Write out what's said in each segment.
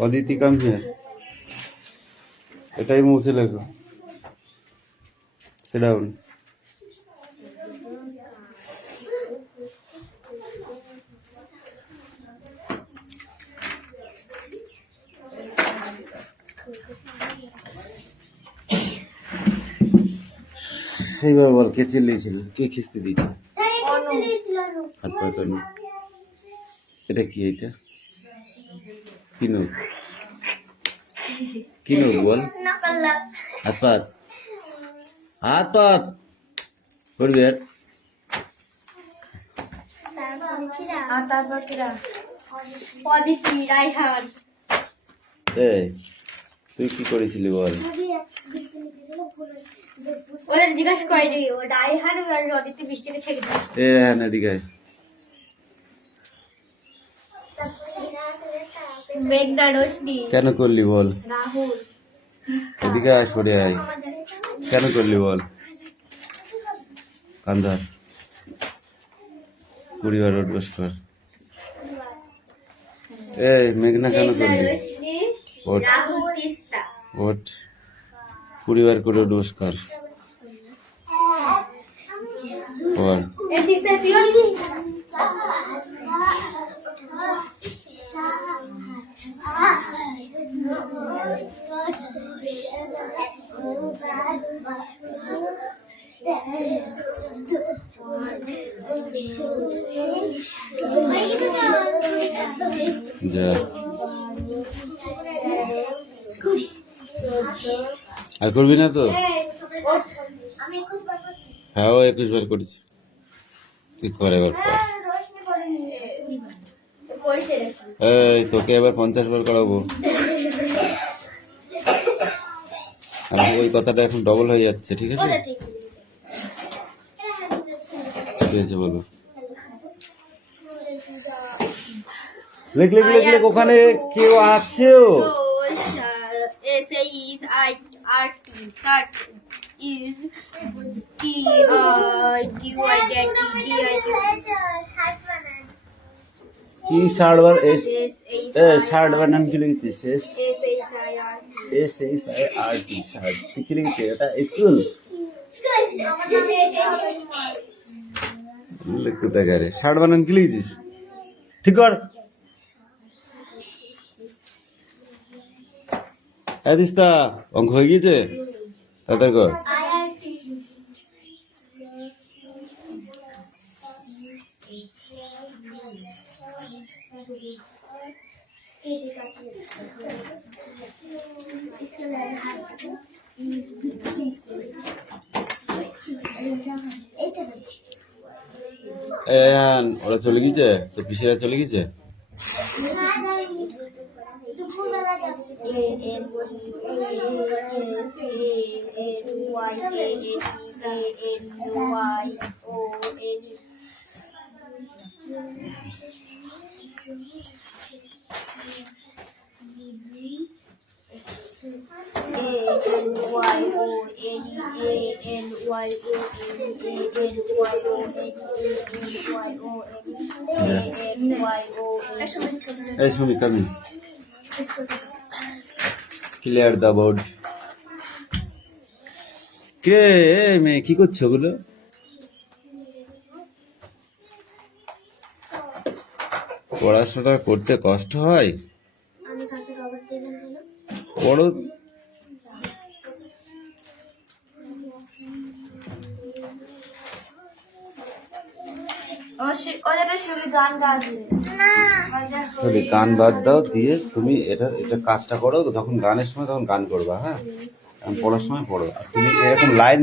Aditi come here, এটাই মুছে লেখো। Sit down. সেইবার বল, কে চিল্লিয়েছিল, কে খিস্তি দিয়েছে? হাত পা তোর। এটা কি? এটা কি নোজ? কি নোজ বল? হাত পাত, হাত পাত করবি আর। এই তুই কি করেছিলি বল? ওদের জিজ্ঞাসা করিনি, ও ডাইহার্ড আর অদিতি বৃষ্টিকে ছেড়ে দিল। এ হ্যাঁ, এদিকে মেঘনা রোশনি কেন করলি বল? রাহুল এদিকে আয়, সরে আয়। কেন করলি বল? কান্দার 20 বার ওঠ বস কর। এই মেঘনা কেন করলি? রোশনি ওঠ রাহুল তিস্তা ওঠ, 20 বার করে উঠ বস কর। বল। এই তিস্তা তুই যা। আর করবি না তো? আমি 21 বার করছি। হ্যাঁ, ও 21 বার করেছি। তুই করে এবার কর। রোশনি করেনি, করেছে রে। এই তোকে এবার 50 বার করাবো। আমি ওই কথাটা এখন ডবল হয়ে যাচ্ছে, ঠিক আছে? ঠিক কি হয়েছে বলো? লিখ লিখ লিখ লিখ, ওখানে কেউ আছে? SAISIRT is কি 60 বার? 60 বানান কি লিখেছিস? SAIRT, ষাট কি লিখেছিস? এটা স্কুল কোথায় গেলে 60 বানান কি লিখেছিস? ঠিক কর। হ্যাঁ দিস্তা, অঙ্ক হয়ে গিয়েছে, তাড়াতাড়ি কর। ওরা চলে গেছে, তো পিসিরা চলে গেছে। এই শুনি কামি ক্লিয়ার দা বোর্ড। কে মেয়ে কি করছো ওগুলো? পড়াশোনা করতে কষ্ট হয়? পড়ো। গান বাদ দাও, দিয়ে তুমি এটা কাজটা করো। যখন গানের সময় তখন গান করবা, হ্যাঁ? পড়ার সময় পড়ো। আর তুমি এরকম লাইন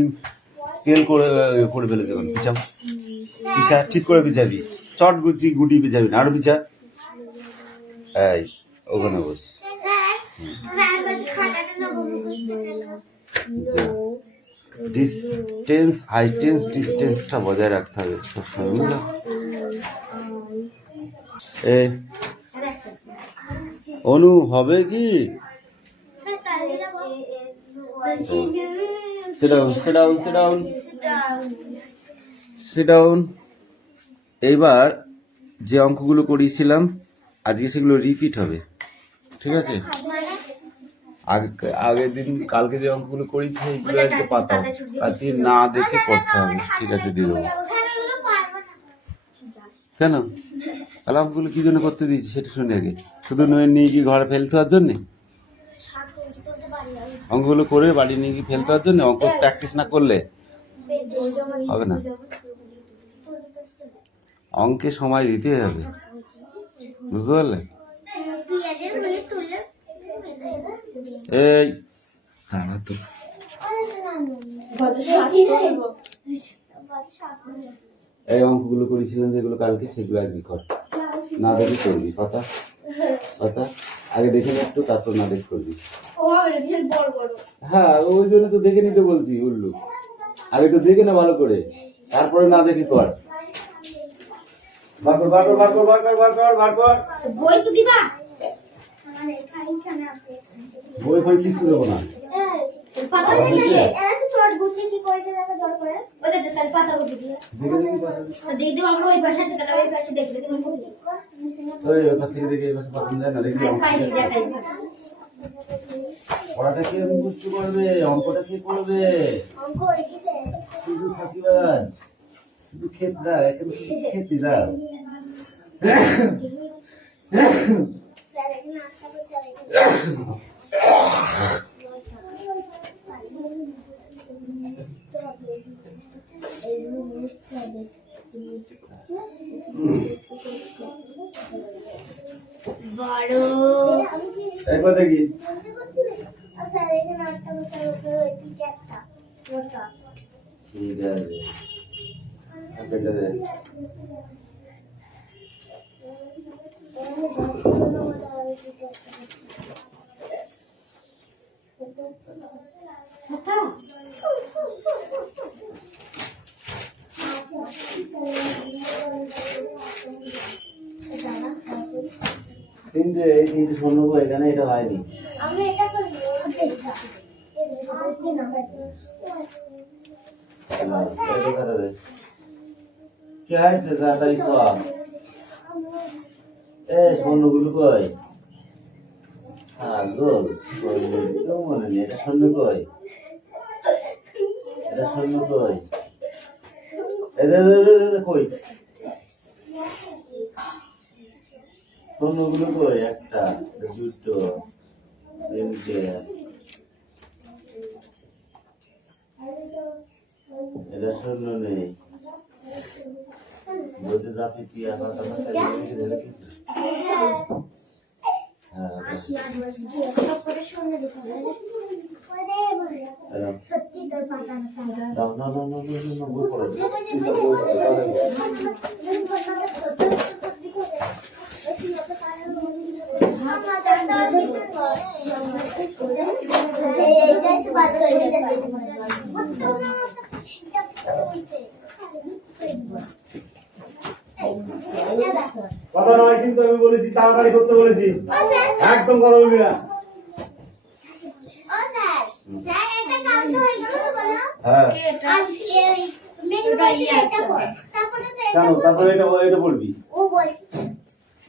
স্কেল করে করে ফেলে দেবেন। পিছা পিছা ঠিক করে পিছাবি, চট গুটি পিছাবি না, আরো পিছা। এই ওখানে বস। ডিস্টেন্স, হাইটেন্স, ডিস্টেন্সটা বজায় রাখতে হবে সবসময়, বুঝলো? অনু হবে কি? sit down, sit down, sit down, sit down। এইবার যে অঙ্কগুলো করিয়েছিলাম আজকে সেগুলো রিপিট হবে। ঠিক আছে? আগের দিন কালকে যে অঙ্কগুলো করেছি সেইগুলো আজকে পাতাও, আজকে না দেখে করতে হবে। ঠিক আছে, দিয়ে দেবো। কেন তাহলে অঙ্কগুলো কি জন্য করতে দিয়েছি সেটা শুনে আগে। শুধু নিয়ে গিয়ে ঘরে ফেলতে হওয়ার জন্যে? অঙ্কগুলো করে বাড়ি নিয়ে গিয়ে ফেলতে হওয়ার জন্য? অঙ্ক প্র্যাকটিস না করলে হবে না। অঙ্কে সময় দিতে হবে, বুঝতে পারলে? এই দাঁড়া তো, এই অঙ্কগুলো করেছিলাম যেগুলো কালকে, সেগুলো আজকে কর। না দেখে করবি পাতা পাতা, আগে দেখে নে একটু, তারপর না দেখে করবি। হ্যাঁ, ওই জন্য তো দেখে নিতে বলছি। উল্লু, আগে তো দেখে না ভালো করে, তারপরে না দেখে কর। বার কর বার কর বার কর বার কর বার কর বার কর। বই তো দিবা? বই ফই কিছু দেবো না। পাতা দিয়ে এত শর্ট গুছিয়ে কি করেছে দেখা জল করে ওদের তাহলে পাতা গুছিয়ে দিয়ে দিয়ে দেব। আমরা ওই পাশে থেকে ওই পাশে দেখতে দেখতে ওই পাশ থেকে দেখে এই পাশে পাতা যায় না, দেখবি পড়াটা কে মুখস্থ করবে, অঙ্কটা কে করবে? অঙ্ক লিখেছে শুধু ফাঁকিবাজ, শুধু ক্ষেত দাও, এখানে শুধু ক্ষেতই দাও। স্যার এখানে আটটা বছর বড় একবার দেখি। স্যার এখানে আটটা বছর ঠিক একটা ওটা ঠিক আছে, এটা দে। তিনটে, এই তিনটে শূন্য গো, এখানে এটা হয়নি। আমি এটা করি কি হয়েছে তাড়াতাড়ি কর। এ শূন্যগুলো কই? গোল তো মনে নেই, এটা শূন্য কই? এটা শূন্য কই? কই শূন্যগুলো কই? একটা, দুটো, তিনটে, এটা শূন্য নেই। বলতে যাচ্ছি কি আবার সত্যি তোর পাতা কথা নয় কিন্তু, আমি বলেছি তাড়াতাড়ি করতে বলেছি, একদম কথা বলবি না। হ্যাঁ কেন, তারপরে এটা বলবি।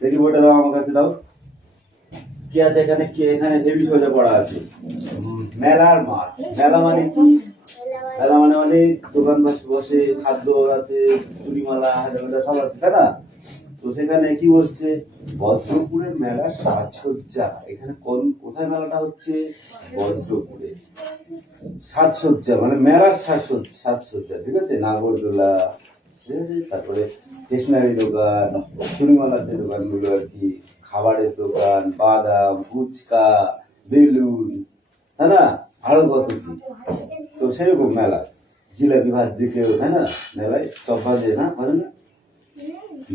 দেখি বইটা দাও আমার কাছে, দাও। কি আছে এখানে? কি এখানে হেভি সোজা পড়া আছে, মেলার মাঠ। মেলা মানে কি? মেলা মানে অনেক দোকান বসে, খাদ্য আছে, চুরিমালা, হাজার সব আছে, তাই না? তো সেখানে কি বসছে? বজ্রপুরের মেলার সাজসজ্জা। এখানে কোথায় মেলাটা হচ্ছে? বজ্রপুরে। সাজসজ্জা মানে মেলার সাজসজ্জা, ঠিক আছে? নাগরদোলা, ঠিক আছে? তারপরে স্টেশনারি দোকান, চুরিমালার যে দোকানগুলো আর কি, খাবারের দোকান, বাদাম, ফুচকা, বেলুন, তাই না? আরো কত কি। তো সেরকম মেলা, জিলাপি ভাজছে কেউ, তাই না? মেলায় সব ভাজে না, ভাজে না?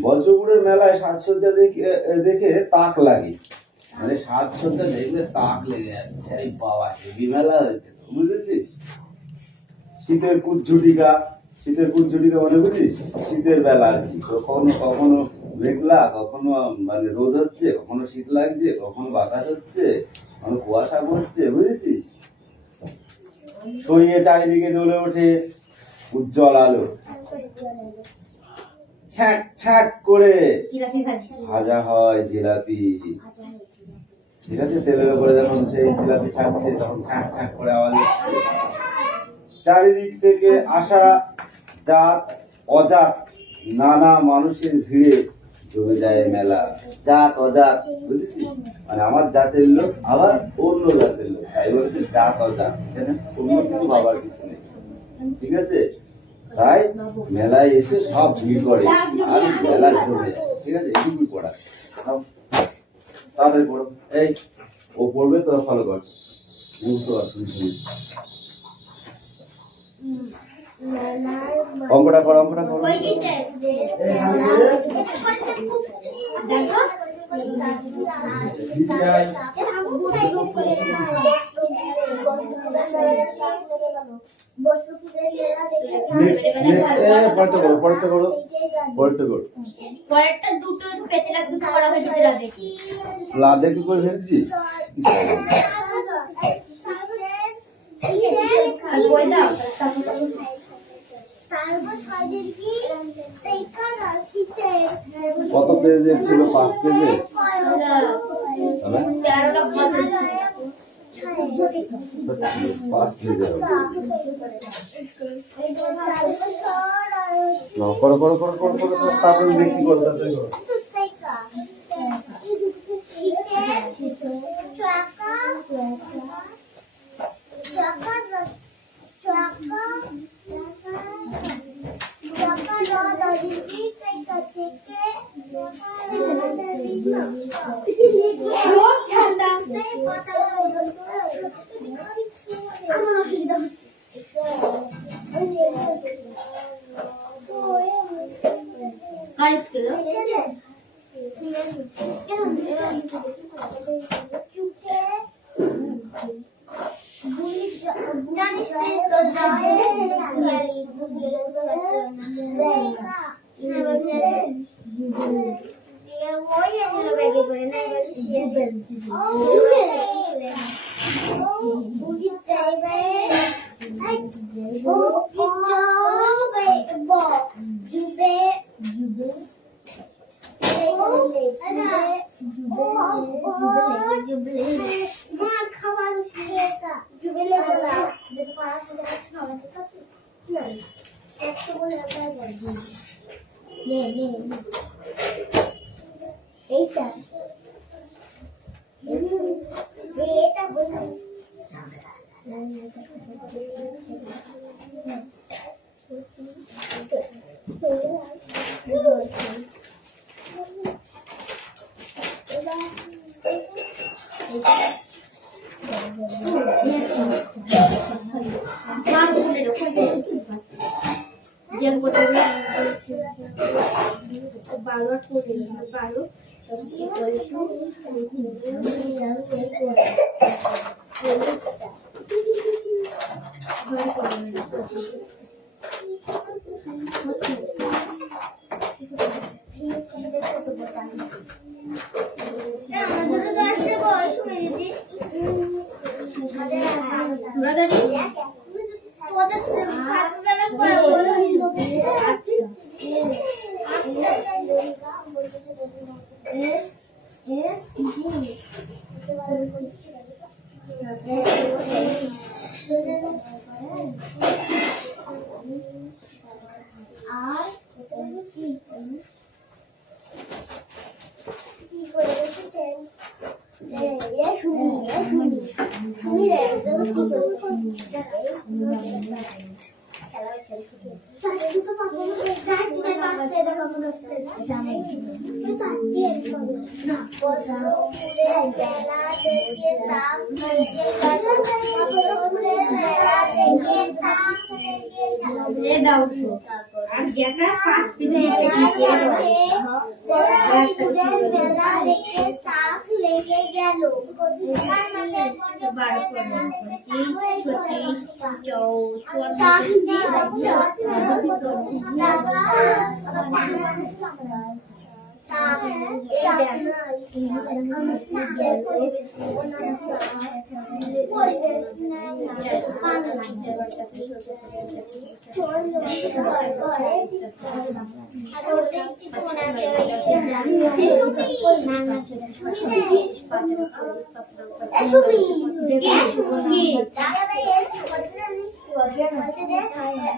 বজ্রপুরের মেলায় সাজসজ্জা দেখে তাক লাগে, মানে সাজসজ্জা দেখলে তাক লেগে যাচ্ছে। আরে বাবা, হেভি মেলা হয়েছে, বুঝেছিস? শীতের কুজ্ঝুটিকা, শীতের কুজ্ঝুটিকা মানে বুঝিস? শীতের বেলা আর কি, কখনো কখনো মেঘলা, কখনো মানে রোদ হচ্ছে, কখনো শীত লাগছে, কখনো বাতাস হচ্ছে, কখনো কুয়াশা পড়ছে, বুঝেছিস? সইয়ে চারিদিকে জ্বলে ওঠে উজ্জ্বল আলো, ছ্যাক ছ্যাক করে ভাজা হয় জিলাপি, ঠিক আছে, তেলের উপরে যখন সেই জিলাপি ছাড়ছে তখন ছাক ছাক করে আওয়াজ হচ্ছে। চারিদিক থেকে আসা জাত অজাত নানা মানুষের ভিড়ে জমে যায় মেলা। জাত অজাত, বুঝেছিস? মানে আমার জাতের লোক আবার অন্য জাতের লোক, তাই বলছে জাত অজাত, বুঝছেন? অন্য কিছু ভাবার কিছু নেই, ঠিক আছে? তাই মেলায় এসে সব ভিড় করে আর মেলা জমে যায়, ঠিক আছে? এটুকুই পড়া, তাড়াতাড়ি পড়ো। এই ও পড়বে, তোরা ফলো কর, বুঝতে পারছি। অঙ্কটা করো, অঙ্কটা করো। কই গিয়েছে দেখো পড়তে করো, পড়তে করো, পড়তে করো। পরেরটা দুটো পেতেলা দুটো করা হয়েছে যেটা দেখি লাদে কি করে ফেলছি? আর বই দাও কত পেজে ছিল? 5 পেজে। 13টা ভাগ 5 পেজে করো করো করো করো করো, তারপরে দেখি করো, তাড়াতাড়ি করো।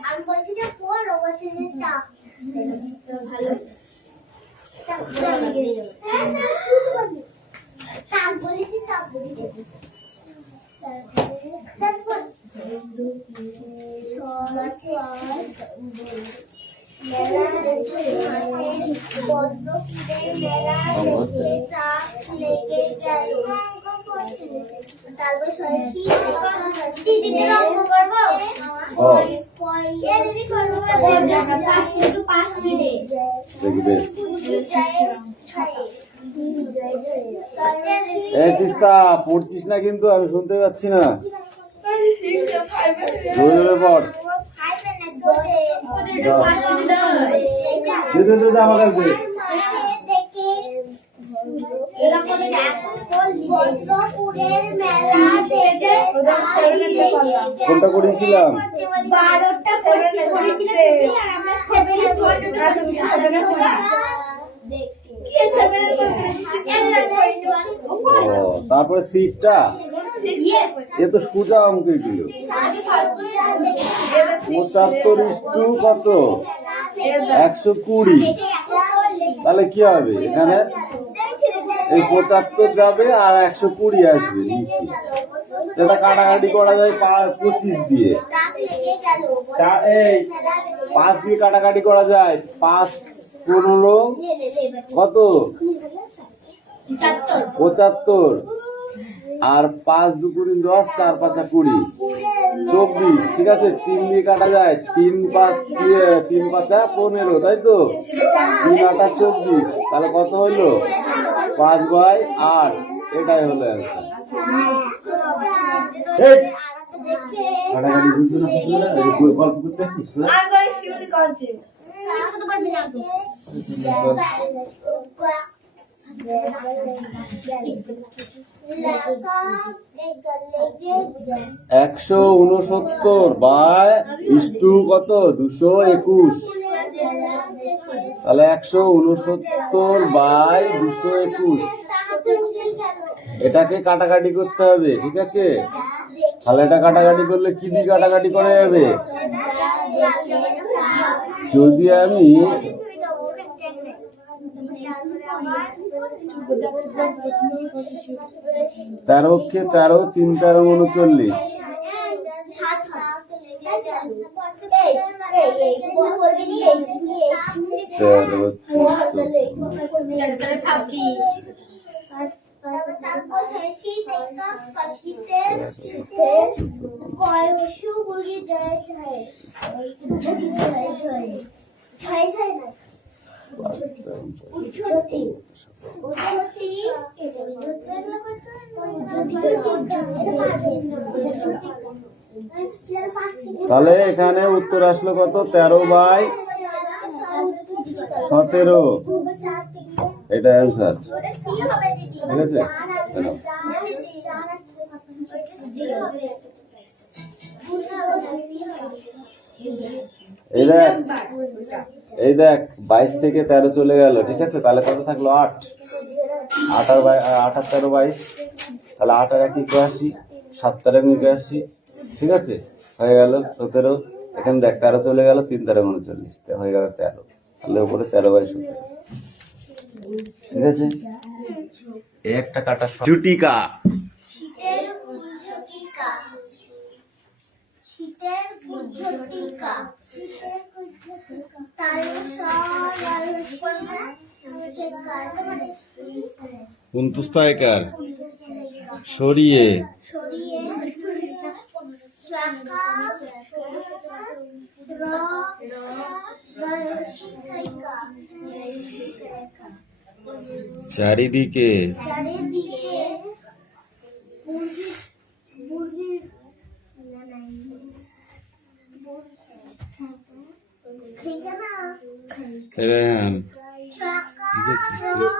আমি বলছি যে পড়ো, বলছে যে টাক ভালো টাক বলেছি, টাক বলেছি। তারপর মেলা দেখে বস্ত্র কিনে মেলা দেখে টাক লেগে গেল। তারপর সরস্বতী দিদিদের অঙ্ক করবো। তিস্তা পড়ছিস না কিন্তু আমি শুনতে পাচ্ছি না, জোরে জোরে পড়। আমার কাছে কোনটা করেছিলাম? তারপরে সিটটা এ তো সোজা অঙ্ক ছিল। 75 কত 120, তাহলে কি হবে এখানে? এই 75 যাবে আর 120 আসবে নিচে। এটা কাটাকাটি করা যায় 25 দিয়ে, এই 5 দিয়ে কাটাকাটি করা যায়। 5 15 কত 75, আর 5 2 10, 4 5 20, 24। ঠিক আছে, 3 দিয়ে কাটা যায়, 3 5 দিয়ে 3 5 15, তাই তো? 3 8 24, তাহলে কত হইলো? 5/8। এটাই হলো অ্যান্সার। কাটাকাটি বুঝছো না, গল্প করতে আসছিস না? একশো 221 তাহলে 169/221। এটাকে কাটাকাটি করতে হবে, ঠিক আছে? তাহলে এটা কাটাকাটি করলে কি দিয়ে কাটাকাটি করা যাবে? যদি আমি 13 কে 13 3 13 39, তাহলে এখানে উত্তর আসলো কত? 13/17। এটা অ্যান্সার, ঠিক আছে? এই দেখ 22 থেকে 13 চলে গেল, ঠিক আছে? তাহলে কত থাকলো? 8 8 আর 13 22, তাহলে 8 আর 1 81, 7 13 81, ঠিক আছে? হয়ে গেল 17। এখানে দেখ 13 চলে গেল, 3 13 39, হয়ে গেল 13। তাহলে উপরে 13/17, ঠিক আছে? একটা কাটা জুটিকা। পুন্তুস্তায়কার সরিয়ে চারিদিকে কি দেখছিস তুই?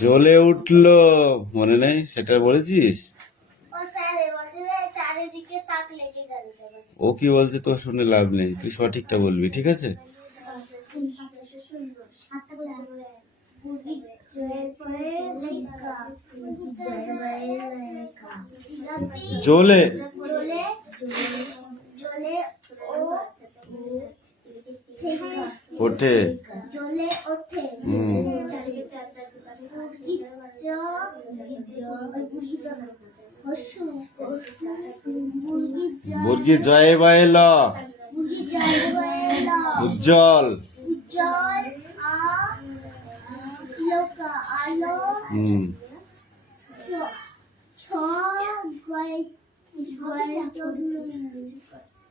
জ্বলে উঠলো, মনে নেই সেটা বলেছিস? ও কি বলছে তোর শুনে লাভ নেই, তুই সঠিকটা বলবি, ঠিক আছে? জ্বলে ওঠে। মুরগি জয়ে বয়ে ল, উজ্জ্বল। হুম,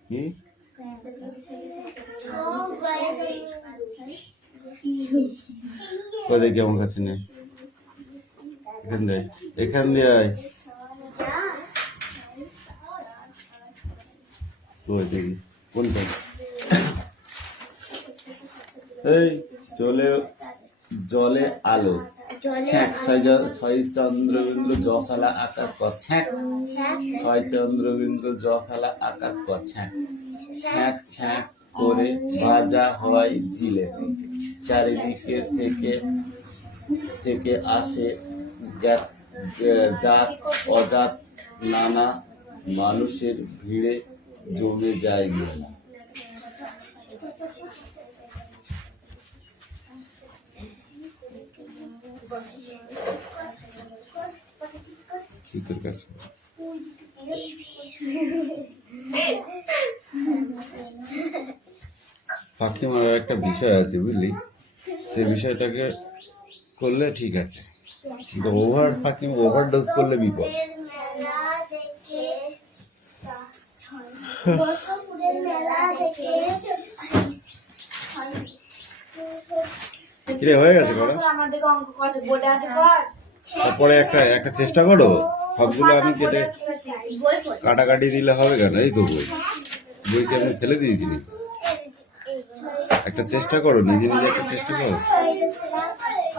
কি কই দেখি আমার কাছে নেই, এখান দিয়ে আয়, কই দেখি কোনটা? এই চলে জলে আলো, ছ্যাঁক ছয় চন্দ্রবিন্দু জ ফেলা আকার ক, ছ্যাঁক ছয় চন্দ্রবিন্দু জ ফেলা আকার ক, ছ্যাঁক ছ্যাঁক ছ্যাঁক করে ভাজা হয় জিলে, চারিদিকে থেকে আসে জাত অজাত নানা মানুষের ভিড়ে জমে যায় মেলা। কি তোর কাছে? ফাঁকি মারার একটা বিষয় আছে বুঝলি, সে বিষয়টাকে করলে ঠিক আছে, কিন্তু ওভারডোজ করলে বিপদ। কিরে হয়ে গেছে করা? তারপরে একটা চেষ্টা করো, সবগুলো আমি কেটে কাটাকাটি দিলে হবে কেন? এই তো বইকে আমি ফেলে দিয়েছি। একটা চেষ্টা করো, নিজে একটা চেষ্টা করো।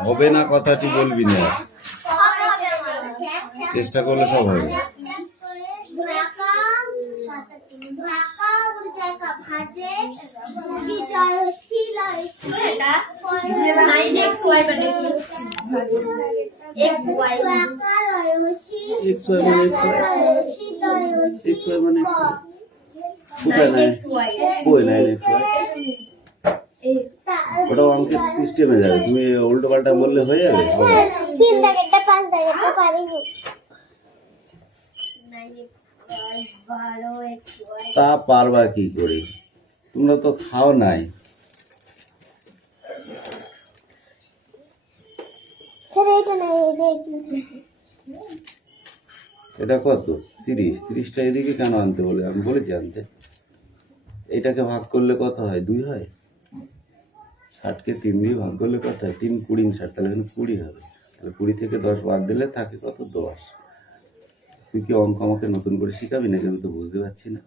হবে না কথাটি বলবি না, চেষ্টা করলে সব হবে। ওটা অঙ্কের সিস্টেমে যাবে, তুমি উল্টো পাল্টা বললে হয়ে যাবে। তা পারবা কি করে, তোমরা তো খাও নাই। এটা কত? 30টা এদিকে কেন আনতে বলে? আমি বলেছি আনতে। এটাকে ভাগ করলে কত হয়? 2 হয়। 60কে 3 দিয়ে ভাগ করলে কত হয়? 3 20 60, তাহলে এখানে 20 হবে। তাহলে 20 থেকে 10 বাদ দিলে থাকে কত? 10। তুই কি অঙ্ক আমাকে নতুন করে শিখাবি নাকি? আমি তো বুঝতে পারছি না।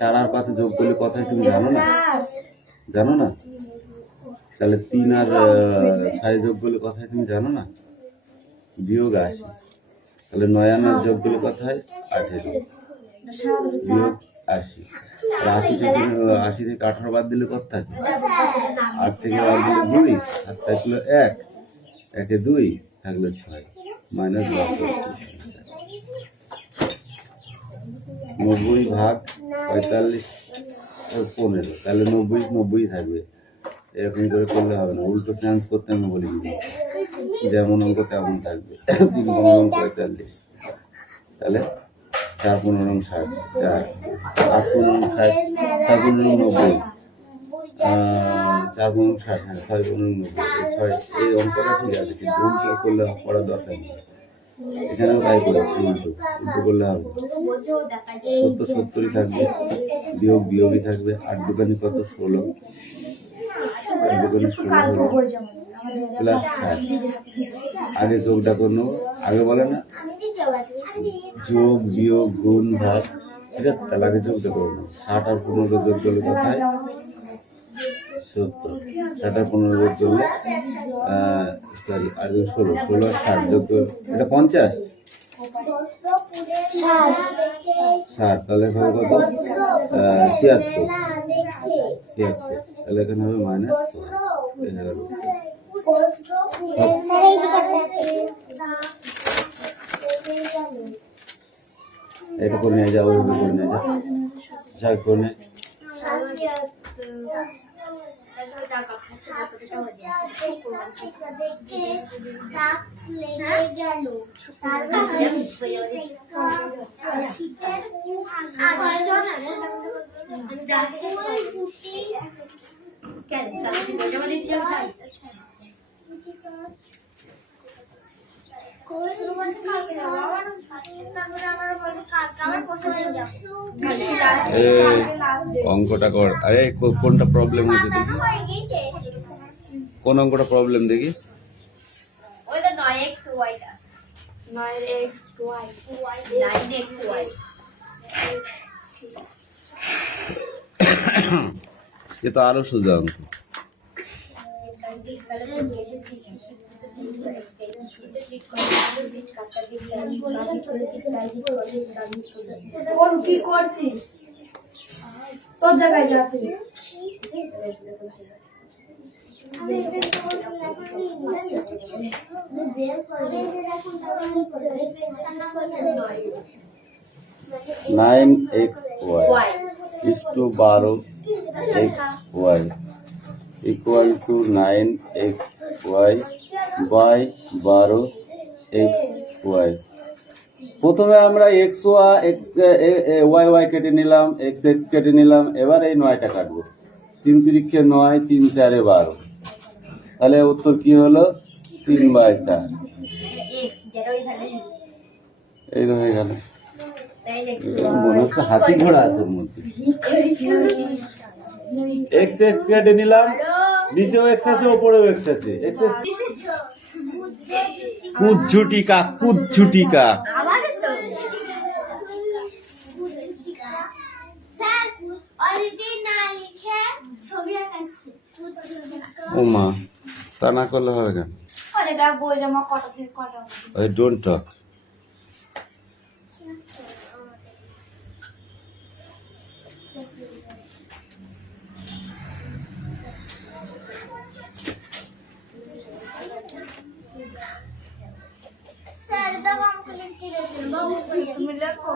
4 আর 5 যোগ করলে কত হয় তুমি জানো না? জানো না? তাহলে 3 আর 6 যোগ করলে কত হয় তুমি জানো না? বিয়োগ 80। তাহলে 9 আর 9 যোগ করলে কত হয়? 18 বিয়োগ 80। 80 থেকে 18 বাদ দিলে কত থাকে? 8 থেকে বাদ দিলে 2, আর থাকলো 1, 1-এ 2 থাকলো 6 মাইনাস 90 ভাগ 45 15, তাহলে 90 থাকবে। এরকম করে করলে হবে না, উল্টো চেঞ্জ করতে আমি বলি দিদি, যেমন অঙ্ক তেমন থাকবে। 3 45, তাহলে 4 15 60, 4 5 15 60, 6 15 90, 4 15 60, 6 15 90, 6। এই অঙ্কটা ঠিক আছে, কিন্তু উল্টো করলে পড়ার দরকার নেই। এখানেও তাই করেছি, উল্টো করলে হবে। 70 থাকবে, বিয়োগই থাকবে। 8 দুগুণে কত? 16, 8 দুগুণে 16 হলো প্লাস 7। আগে যোগটা করে নেবো, আগে বলে না যোগ বিয়োগ গুণ ভাগ, ঠিক আছে? তাহলে আগে যোগটা করবো না। 60 আর 15 যোগ করলে কোথায় 70, 60 আর 15 যোগ করলে সরি আর 16, 16 আর 60 যোগ করলে এটা 50, 60 তাহলে হবে কত 76, 76 তাহলে এখানে হবে মাইনাস। এটা করে নিয়ে যাও, ওইভাবে করে নিয়ে যাও, যাই করে নে। অঙ্কটা কর। আরে কোনটা প্রবলেম হচ্ছে দেখি, কোন অঙ্কটা প্রবলেম দেখি। ওইটা 9xy টা 9xy 9xy এ তো আরো সোজা অঙ্ক। কোন কি করছিস তোর জায়গায় যা তুই। Nine X Y is to 12 X Y equal to 9 X Y by 12 X Y. প্রথমে আমরা এক্স ওয়াই ওয়াই কেটে নিলাম, এক্স এক্স কেটে নিলাম, এবার এই 9টা কাটবো। 3 তিরিক্ষে 9, 3 4 12, তাহলে উত্তর কি হলো 3/4। এই তো হয়ে গেল। মনে হচ্ছে হাতি ঘোড়া আছে ওর মধ্যে। এক্স এক্স কেটে নিলাম, নিচেও এক্স আছে উপরেও এক্স আছে। এক্স কুজ্ঝুটিকা কুজ্ঝুটিকা। ও মা, তা না করলে হবে কেন? Don't talk. তুমি লেখো।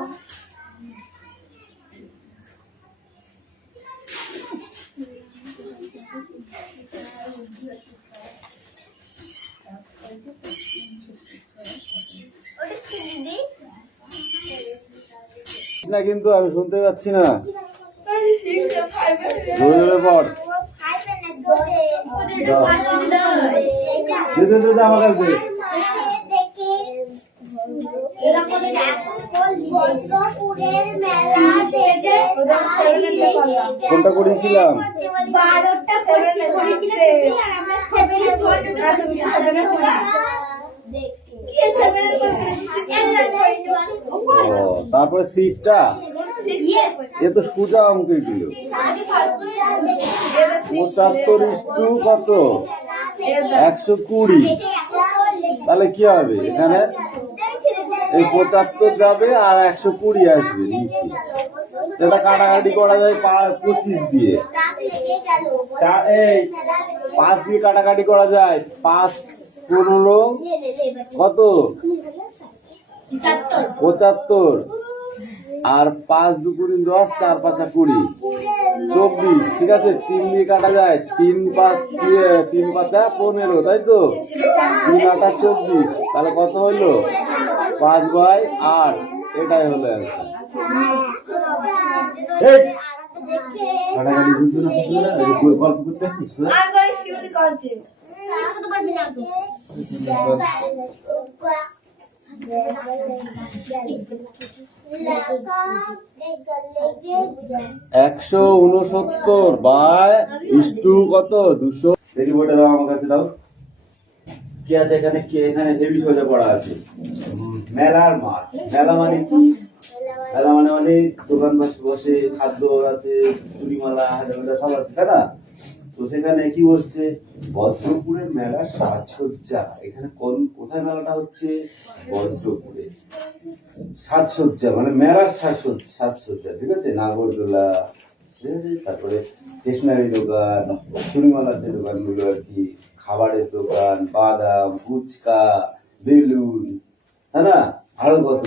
না কিন্তু আমি শুনতে পাচ্ছি না। জোরে জোরে পড়। দিদি দিদি আমার কাছে দে। কোনটা করেছিলাম? তারপরে সিটটা এ তো সোজা অঙ্ক ছিল। 75 কত 120, তাহলে কি হবে এখানে এই 75 যাবে আর 120 আসবে নিচে। এটা কাটাকাটি করা যায় 25 দিয়ে, এই 5 দিয়ে কাটাকাটি করা যায়। 5 15 কত 75, আর 5 2 10, 4 5 20, 24। ঠিক আছে, 3 দিয়ে কাটা যায়, 3 5 3 5 15, তাই তো 3 8 24, তাহলে কত হইলো 5/8। এটাই হলো অ্যান্সার। কাটাকাটি বুঝছো না, গল্প করতে আসছিস না? একশো 69/200 কত 200। দেখি বইটা দাও আমার কাছে, দাও। কি আছে এখানে, কি এখানে হেভি সোজা পড়া আছে মেলার মাঠ। মেলা মানে কি? মেলা মানে অনেক দোকান বসে, খাদ্য আছে, চুরিমালা হাজার সব আছে, তাই না? তো সেখানে কি বসছে? বজ্রপুরের মেলার সাজসজ্জা। এখানে কোথায় মেলাটা হচ্ছে? বজ্রপুরে। সাজসজ্জা মানে মেলার সাজসজ্জা, ঠিক আছে? নাগরদোলা, ঠিক আছে? তারপরে স্টেশনারি দোকান, চুরিমালার যে দোকানগুলো আর কি, খাবারের দোকান, বাদাম, ফুচকা, বেলুন, তাই না? আরো কত